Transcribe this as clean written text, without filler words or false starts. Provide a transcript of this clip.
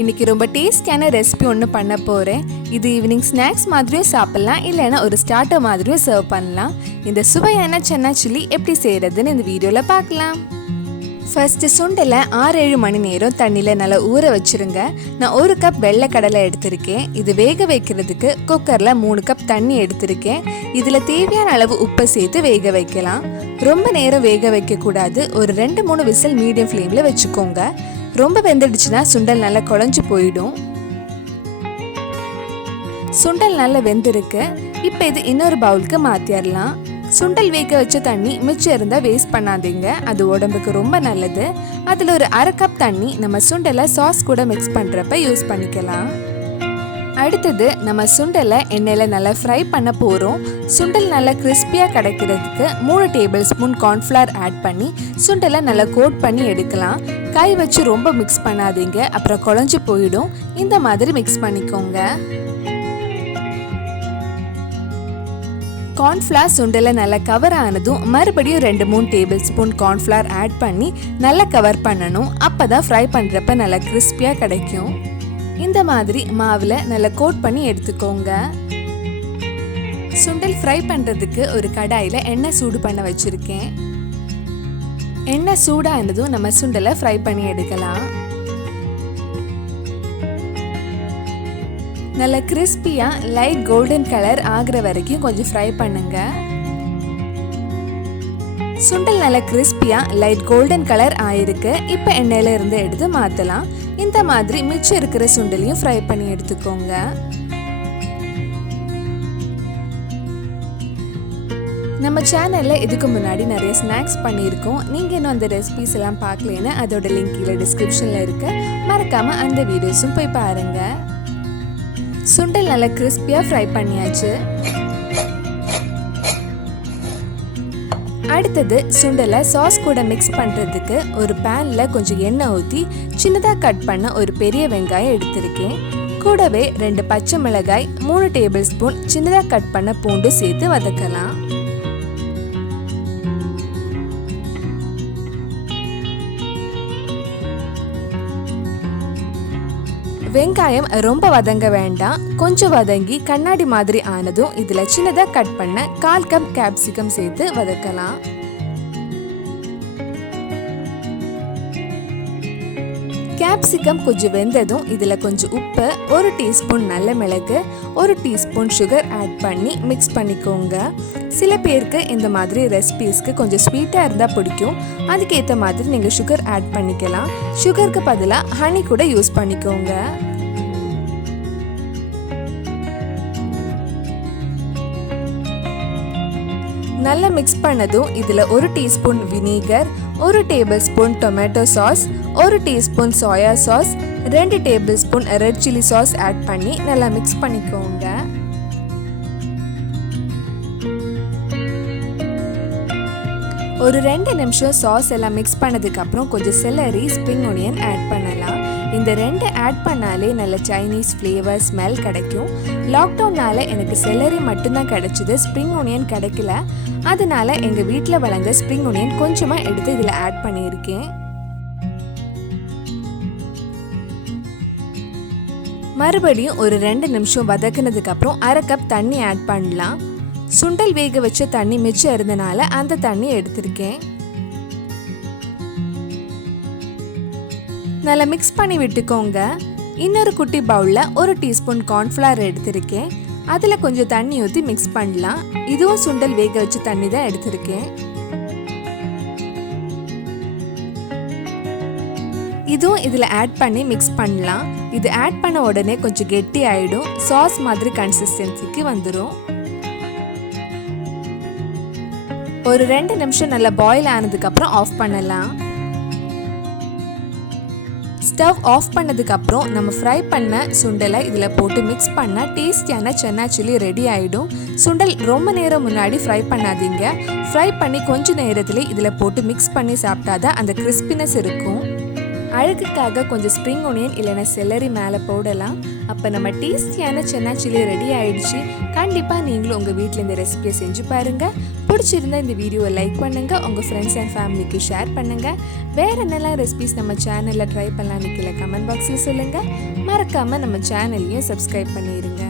இன்னைக்கு ரொம்ப டேஸ்டியான ரெசிபி ஒன்று பண்ண போகிறேன். இது ஈவினிங் ஸ்நாக்ஸ் மாதிரியும் சாப்பிட்லாம், இல்லைன்னா ஒரு ஸ்டார்டர் மாதிரியும் சர்வ் பண்ணலாம். இந்த சுவையான சன்னா சில்லி எப்படி செய்கிறதுன்னு இந்த வீடியோவில் பார்க்கலாம். ஃபர்ஸ்ட்டு சுண்டலை 6-7 மணி நேரம் தண்ணியில் நல்லா ஊற வச்சுருங்க. நான் 1 கப் வெள்ளை கடலை எடுத்திருக்கேன். இது வேக வைக்கிறதுக்கு குக்கரில் 3 கப் தண்ணி எடுத்திருக்கேன். இதில் தேவையான அளவு உப்பை சேர்த்து வேக வைக்கலாம். ரொம்ப நேரம் வேக வைக்கக்கூடாது. ஒரு 2-3 விசில் மீடியம் ஃப்ளேமில் வச்சுக்கோங்க. ரொம்ப வெந்துடுச்சுன்னா சுண்டல் நல்லா குழஞ்சு போயிடும். சுண்டல் நல்லா வெந்திருக்கு. இப்போ இது இன்னொரு பவுலுக்கு மாற்றிடலாம். சுண்டல் வேக வச்ச தண்ணி மிச்சம் இருந்தால் வேஸ்ட் பண்ணாதீங்க, அது உடம்புக்கு ரொம்ப நல்லது. அதில் ஒரு 1/2 கப் தண்ணி நம்ம சுண்டலை சாஸ் கூட மிக்ஸ் பண்ணுறப்ப யூஸ் பண்ணிக்கலாம். அடுத்தது நம்ம சுண்டலை எண்ணெயில் நல்லா ஃப்ரை பண்ண போகிறோம். சுண்டல் நல்லா கிறிஸ்பியாக கிடைக்கிறதுக்கு 3 டேபிள் ஸ்பூன் கார்ன்ஃப்ளவர் ஆட் பண்ணி சுண்டலை நல்லா கோட் பண்ணி எடுக்கலாம். கை வச்சு ரொம்ப மிக்ஸ் பண்ணாதீங்க, அப்புறம் குழஞ்சு போயிடும். இந்த மாதிரி மிக்ஸ் பண்ணிக்கோங்க. கார்ன்ஃப்ளவர் சுண்டலை நல்லா கவர் ஆனதும் மறுபடியும் 2-3 டேபிள் ஸ்பூன் கார்ன்ஃப்ளவர் ஆட் பண்ணி நல்லா கவர் பண்ணணும். அப்போ தான் ஃப்ரை பண்ணுறப்ப நல்லா கிறிஸ்பியாக கிடைக்கும். இந்த மாதிரி மாவில் நல்லா கோட் பண்ணி எடுத்துக்கோங்க. சுண்டல் ஃப்ரை பண்ணுறதுக்கு ஒரு கடாயில் எண்ணெய் சூடு பண்ண வச்சுருக்கேன். எண்ணெய் சூடானதும் நம்ம சுண்டலை ஃப்ரை பண்ணி எடுக்கலாம். நல்ல கிறிஸ்பியாக லைட் கோல்டன் கலர் ஆகிற வரைக்கும் கொஞ்சம் ஃப்ரை பண்ணுங்க. சுண்டல் நல்ல கிறிஸ்பியாக லைட் கோல்டன் கலர் ஆயிருக்கு. இப்போ எண்ணெயில இருந்து எடுத்து மாற்றலாம். இந்த மாதிரி மிச்சம் இருக்கிற சுண்டலையும் ஃப்ரை பண்ணி எடுத்துக்கோங்க. நம்ம சேனலில் இதுக்கு முன்னாடி நிறைய ஸ்நாக்ஸ் பண்ணியிருக்கோம். நீங்கள் இன்னும் அந்த ரெசிபிஸ் எல்லாம் பார்க்கலன்னா அதோட லிங்க் கீழே டிஸ்கிரிப்ஷனில் இருக்கு. மறக்காமல் அந்த வீடியோஸும் போய் பாருங்கள். சுண்டல் நல்லா கிறிஸ்பியாக ஃப்ரை பண்ணியாச்சு. அடுத்தது சுண்டலை சாஸ் கூட மிக்ஸ் பண்ணுறதுக்கு ஒரு பேனில் கொஞ்சம் எண்ணெய் ஊற்றி சின்னதாக கட் பண்ண ஒரு பெரிய வெங்காயம் எடுத்திருக்கேன். கூடவே 2 பச்சை மிளகாய், 3 டேபிள் ஸ்பூன் சின்னதாக கட் பண்ண பூண்டு சேர்த்து வதக்கலாம். வெங்காயம் ரொம்ப வதங்க வேண்டாம், கொஞ்சம் வதங்கி கண்ணாடி மாதிரி ஆனதும் இதில் சின்னதாக கட் பண்ண 1/4 கப் capsicum சேர்த்து வதக்கலாம். கேப்சிகம் கொஞ்சம் வெந்ததும் இதில் கொஞ்சம் உப்பு, 1 டீஸ்பூன் நல்ல மிளகு, 1 டீஸ்பூன் சுகர் ஆட் பண்ணி மிக்ஸ் பண்ணிக்கோங்க. சில பேருக்கு இந்த மாதிரி ரெசிபீஸ்க்கு கொஞ்சம் ஸ்வீட்டாக இருந்தால் பிடிக்கும். அதுக்கேற்ற மாதிரி நீங்கள் சுகர் ஆட் பண்ணிக்கலாம். சுகருக்கு பதிலாக ஹனி கூட யூஸ் பண்ணிக்கோங்க. நல்லா மிக்ஸ் பண்ணதும் இதில் 1 teaspoon vinegar, 1 table spoon tomato sauce, 1 teaspoon soya sauce, 2 table spoon red chilli sauce add பண்ணி நல்லா மிக்ஸ் பண்ணிக்கோங்க. ஒரு 2 நிமிஷம் சாஸ் எல்லாம் மிக்ஸ் பண்ணதுக்கப்புறம் கொஞ்சம் செலரி, ஸ்ப்ரிங் ஒனியன் ஆட் பண்ணலாம். இந்த 2 ஆட் பண்ணாலே நல்ல சைனீஸ் ஃப்ளேவர் ஸ்மெல் கிடைக்கும். லாக்டவுனால் எனக்கு செலரி மட்டும்தான் கிடைச்சிது, ஸ்ப்ரிங் ஒனியன் கிடைக்கல. அதனால எங்கள் வீட்டில் வளர்ந்த ஸ்ப்ரிங் ஒனியன் கொஞ்சமாக எடுத்து இதில் ஆட் பண்ணியிருக்கேன். மறுபடியும் ஒரு 2 நிமிஷம் வதக்குனதுக்கப்புறம் 1/2 கப் தண்ணி ஆட் பண்ணலாம். சுண்டல் வேக வச்ச தண்ணி மிச்சம் இருந்தனால அந்த தண்ணி எடுத்திருக்கேன். நல்லா மிக்ஸ் பண்ணி விட்டுக்கோங்க. இன்னொரு குட்டி பவுலில் 1 டீஸ்பூன் கார்ன்ஃப்ளவர் எடுத்திருக்கேன். அதில் கொஞ்சம் தண்ணி ஊற்றி மிக்ஸ் பண்ணலாம். இதுவும் சுண்டல் வேக வச்ச தண்ணி தான் எடுத்திருக்கேன். இதுவும் இதில் ஆட் பண்ணி மிக்ஸ் பண்ணலாம். இது ஆட் பண்ண உடனே கொஞ்சம் கெட்டி ஆகிடும், சாஸ் மாதிரி கன்சிஸ்டன்சிக்கு வந்துடும். ஒரு 2 நிமிஷம் நல்லா பாயில் ஆனதுக்கப்புறம் ஆஃப் பண்ணலாம். ஸ்டவ் ஆஃப் பண்ணதுக்கப்புறம் நம்ம ஃப்ரை பண்ண சுண்டலை இதில் போட்டு மிக்ஸ் பண்ணால் டேஸ்டியான சன்னா சில்லி ரெடி ஆகிடும். சுண்டல் ரொம்ப நேரம் முன்னாடி ஃப்ரை பண்ணாதீங்க. ஃப்ரை பண்ணி கொஞ்சம் நேரத்தில் இதில் போட்டு மிக்ஸ் பண்ணி சாப்பிட்டாதான் அந்த கிறிஸ்பினஸ் இருக்கும். அழகுக்காக கொஞ்சம் ஸ்ப்ரிங் ஒனியன் இல்லைன்னா செலரி மேலே போடலாம். அப்போ நம்ம டேஸ்டியான சன்னா சில்லி ரெடி ஆயிடுச்சு. கண்டிப்பாக நீங்களும் உங்கள் வீட்டில் இந்த ரெசிபியை செஞ்சு பாருங்கள். பிடிச்சிருந்தா இந்த வீடியோவை லைக் பண்ணுங்கள், உங்கள் ஃப்ரெண்ட்ஸ் அண்ட் ஃபேமிலிக்கு ஷேர் பண்ணுங்கள். வேறு என்னெல்லாம் ரெசிபிஸ் நம்ம சேனலில் ட்ரை பண்ணலான்னு கீழே கமெண்ட் பாக்ஸில் சொல்லுங்கள். மறக்காமல் நம்ம சேனலையும் சப்ஸ்கிரைப் பண்ணிடுங்க.